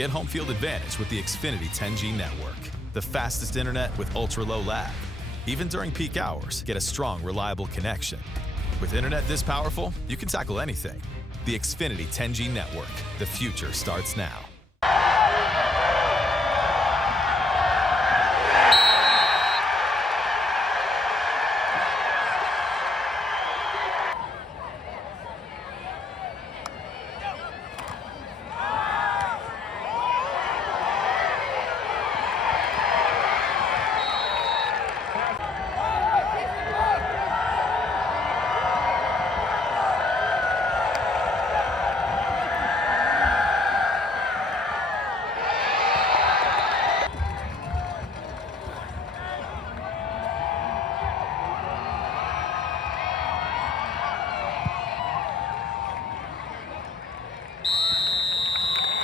Get home field advantage with the Xfinity 10G network. The fastest internet with ultra-low lag. Even during peak hours, get a strong, reliable connection. With internet this powerful, you can tackle anything. The Xfinity 10G network. The future starts now.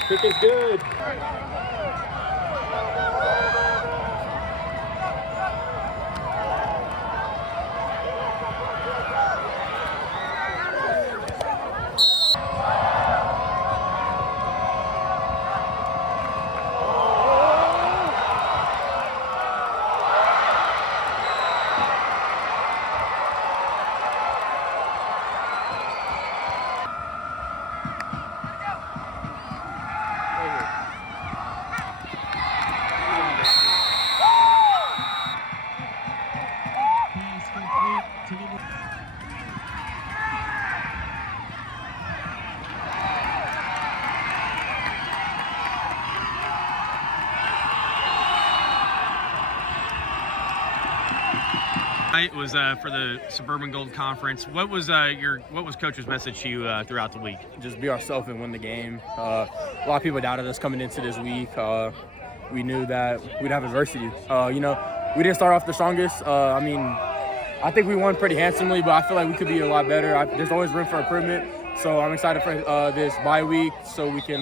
Kick is good. It was for the Suburban Gold Conference. What was Coach's message to you throughout the week? Just be ourselves and win the game. A lot of people doubted us coming into this week. We knew that we'd have adversity. We didn't start off the strongest. I think we won pretty handsomely, but I feel like we could be a lot better. There's always room for improvement. So I'm excited for this bye week so we can,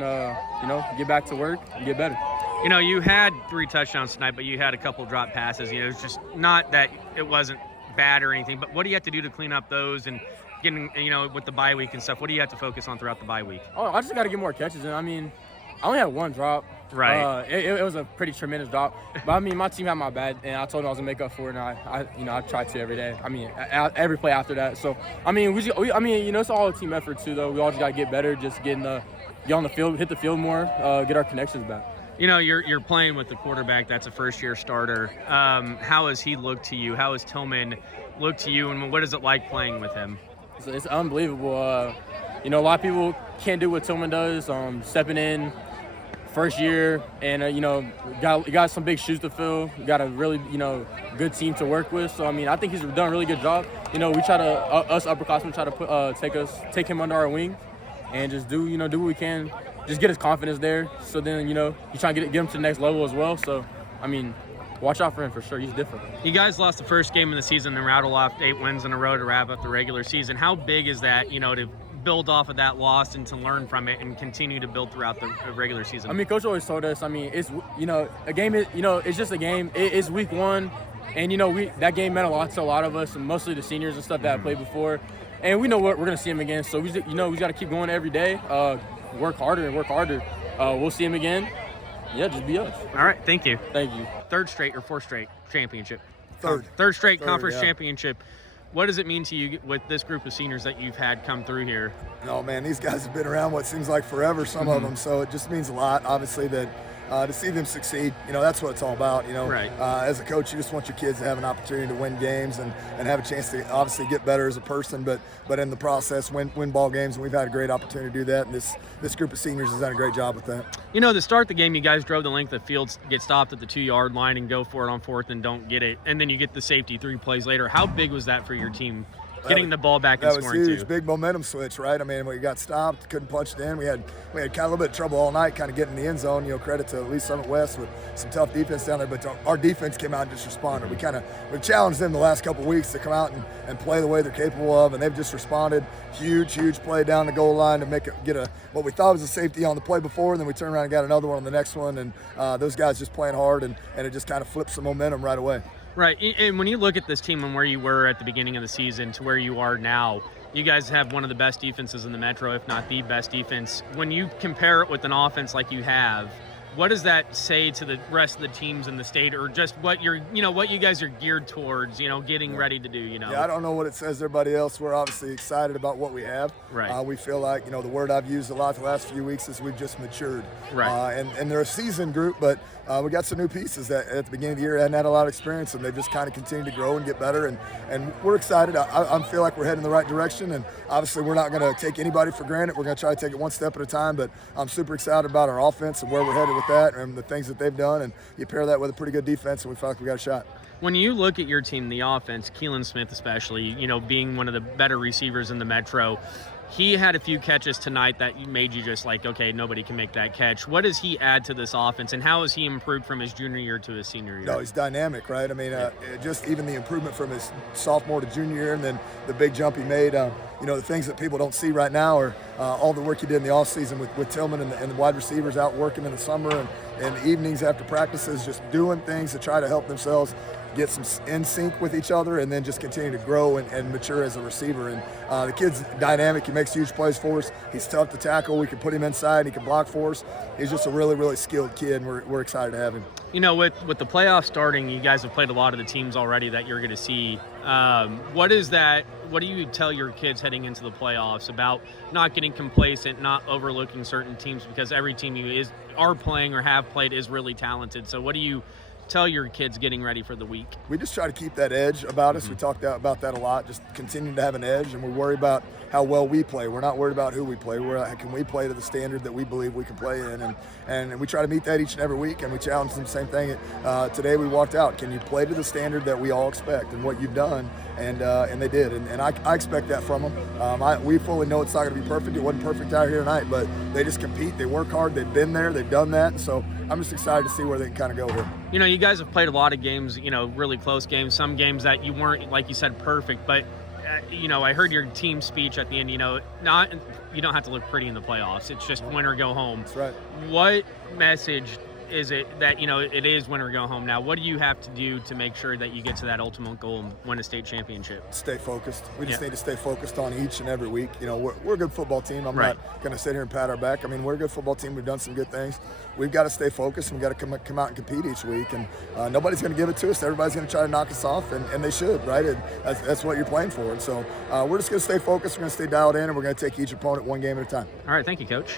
get back to work and get better. You had 3 touchdowns tonight, but you had a couple drop passes. It's just not that it wasn't bad or anything, but what do you have to do to clean up those and getting, with the bye week and stuff, what do you have to focus on throughout the bye week? Oh, I just got to get more catches. I only had 1 drop. Right. It was a pretty tremendous drop. But, my team had my bad, and I told them I was going to make up for it, and I tried to every day. Every play after that. So, it's all a team effort, too, though. We all just got to get better, just get on the field, hit the field more, get our connections back. You're playing with the quarterback that's a first-year starter. How has he looked to you? How has Tillman looked to you, and what is it like playing with him? It's unbelievable. A lot of people can't do what Tillman does, stepping in first year, and got some big shoes to fill. Got a really good team to work with. So I think he's done a really good job. We try to us upperclassmen try to take him under our wing, and just do what we can. Just get his confidence there. So then, you try to get him to the next level as well. So, watch out for him for sure. He's different. You guys lost the first game of the season and rattled off 8 wins in a row to wrap up the regular season. How big is that, to build off of that loss and to learn from it and continue to build throughout the regular season? Coach always told us, it's, a game is, it's just a game. It's week 1. And, that game meant a lot to a lot of us, and mostly the seniors and stuff that played before. And we know we're going to see him again. So, we got to keep going every day. Work harder. We'll see him again. Yeah, just be us. All right, thank you. Thank you. 3rd straight or 4th straight championship? Third straight conference championship. What does it mean to you with this group of seniors that you've had come through here? No, man, these guys have been around what seems like forever, some of them, so it just means a lot, obviously, that to see them succeed, that's what it's all about, Right. As a coach, you just want your kids to have an opportunity to win games and have a chance to obviously get better as a person, but in the process, win ball games, and we've had a great opportunity to do that, and this group of seniors has done a great job with that. To start the game, you guys drove the length of the field, get stopped at the 2-yard line and go for it on 4th and don't get it, and then you get the safety 3 plays later. How big was that for your team? Getting the ball back and scoring, that was huge, too. Big momentum switch, right? We got stopped, couldn't punch it in. We had kind of a little bit of trouble all night kind of getting in the end zone. Credit to at least Summit West with some tough defense down there, but our defense came out and just responded. We've challenged them the last couple of weeks to come out and play the way they're capable of, and they've just responded. Huge play down the goal line to get what we thought was a safety on the play before, and then we turned around and got another one on the next one, and those guys just playing hard, and it just kind of flipped some momentum right away. Right, and when you look at this team and where you were at the beginning of the season to where you are now, You guys have one of the best defenses in the Metro, if not the best defense. When you compare it with an offense like you have, what does that say to the rest of the teams in the state, or just what what you guys are geared towards, getting ready to do, Yeah, I don't know what it says to everybody else. We're obviously excited about what we have. Right. We feel like, the word I've used a lot the last few weeks is we've just matured. Right. And they're a seasoned group, but we got some new pieces that at the beginning of the year hadn't had a lot of experience, and they've just kind of continued to grow and get better. And we're excited. I feel like we're heading in the right direction, and obviously we're not going to take anybody for granted. We're going to try to take it one step at a time, but I'm super excited about our offense and where we're headed with that and the things that they've done, and you pair that with a pretty good defense, and we feel like we got a shot. When you look at your team, the offense, Keelan Smith especially, being one of the better receivers in the Metro, he had a few catches tonight that made you just like, okay, nobody can make that catch. What does he add to this offense, and how has he improved from his junior year to his senior year? No, he's dynamic, right? I mean, just even the improvement from his sophomore to junior year, and then the big jump he made. The things that people don't see right now are all the work he did in the offseason with Tillman and the wide receivers out working in the summer and evenings after practices, just doing things to try to help themselves get some in sync with each other, and then just continue to grow and mature as a receiver. And the kid's dynamic. He makes huge plays for us. He's tough to tackle. We can put him inside. He can block for us. He's just a really, really skilled kid, and we're excited to have him. With the playoffs starting, you guys have played a lot of the teams already that you're going to see. What do you tell your kids heading into the playoffs about not getting complacent, not overlooking certain teams, because every team you are playing or have played is really talented? So what do you tell your kids getting ready for the week? We just try to keep that edge about us. We talked about that a lot, just continue to have an edge, and we're worried about how well we play. We're not worried about who we play. Can we play to the standard that we believe we can play in? And we try to meet that each and every week, and we challenge them the same thing. Today we walked out. Can you play to the standard that we all expect and what you've done? And they did, and I expect that from them. We fully know it's not going to be perfect. It wasn't perfect out here tonight, but they just compete. They work hard. They've been there. They've done that. And so I'm just excited to see where they can kind of go here. You guys have played a lot of games, really close games, some games that you weren't, like you said, perfect. But, I heard your team speech at the end, you don't have to look pretty in the playoffs. It's just win or go home. That's right. What message is it that, it is win or go home now? What do you have to do to make sure that you get to that ultimate goal and win a state championship? Stay focused. We just need to stay focused on each and every week. We're a good football team. I'm not going to sit here and pat our back. I mean, we're a good football team. We've done some good things. We've got to stay focused, and we've got to come out and compete each week. And nobody's going to give it to us. Everybody's going to try to knock us off, and they should, right? That's what you're playing for. And so we're just going to stay focused. We're going to stay dialed in, and we're going to take each opponent one game at a time. All right. Thank you, Coach.